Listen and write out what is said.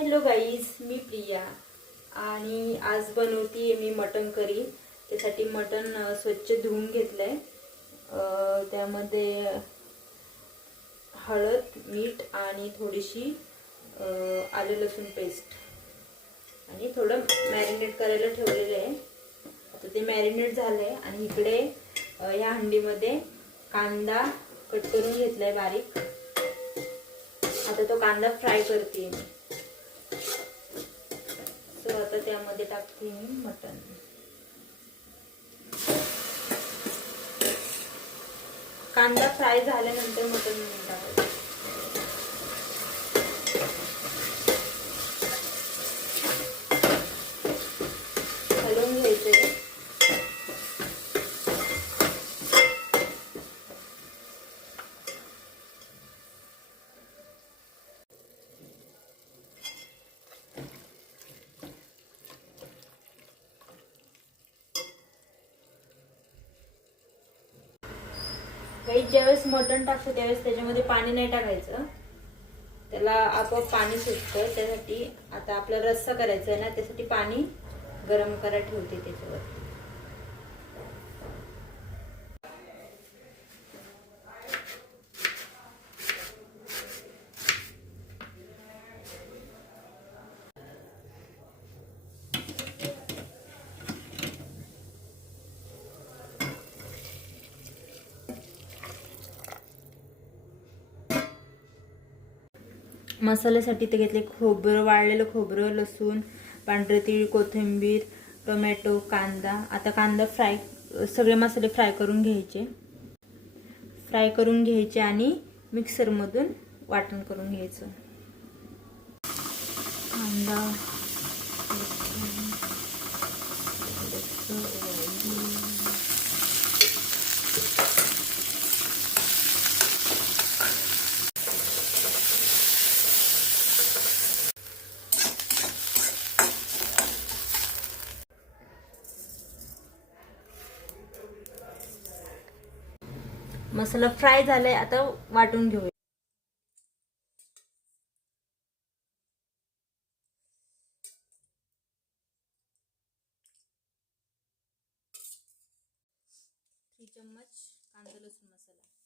Hello guys, मी प्रिया आणि आज बनवते मी मटन करी। त्यासाठी मटन स्वच्छ धुवून घेतलंय। त्यामध्ये हळद, मीठ आणि थोडीशी आलं लसूण पेस्ट आणि थोडं मॅरिनेट करायला ठेवलेलं आहे। आता ते मॅरिनेट झालंय आणि इकडे या हंडीमध्ये कांदा कट करून घेतलाय बारीक। आता तो कांदा फ्राय करते मी। आता त्यामध्ये टाकते मी मटन। कांदा फ्राय झाल्यानंतर मटन टाकायचं। हलवून घ्यायचं। काही ज्यावेळेस मटण टाकतो त्यावेळेस त्याच्यामध्ये पाणी नाही टाकायचं, त्याला आपोआप पाणी सुटतं। त्यासाठी आता आपला रस्सा करायचा आहे ना, त्यासाठी पाणी गरम करायला ठेवते त्याच्यावर। मसाल्यासाठी ते घेतले खोबरं, वाळलेलं खोबरं, लसूण, पांढरे तीळ, कोथिंबीर, टोमॅटो, कांदा। आता कांदा फ्राय, सगळे मसाले फ्राय करून घ्यायचे आणि मिक्सरमधून वाटण करून घ्यायचं। कांदा, मसाला फ्राय झालाय, आता वाटून घेऊया। 3 चम्मच कांदा लसूण मसाला,